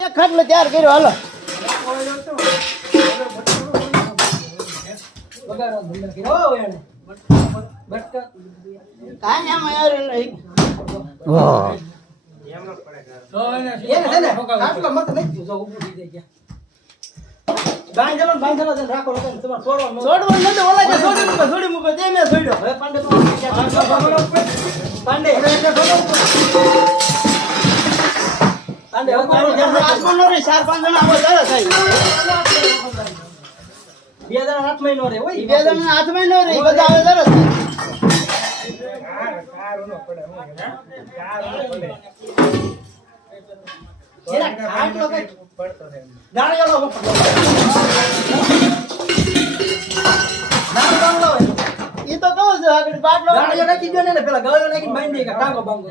એક ખાટલો તૈયાર કર્યો હાલો કાંઈ આમાં યાર નહીં છોડી મૂકો તે મેં છોડ્યો હવે પાંડે પાંડે ચાર પાંચ જણા બે જણા હાથમાં નો રે બે જણા હાથમાં નો રે બધા આવે સરસ એ તો કહું છું આગળ બાટલો નાખી દો ને પેલા ગળો નાખીને બાંધી ટાંગો બાંગો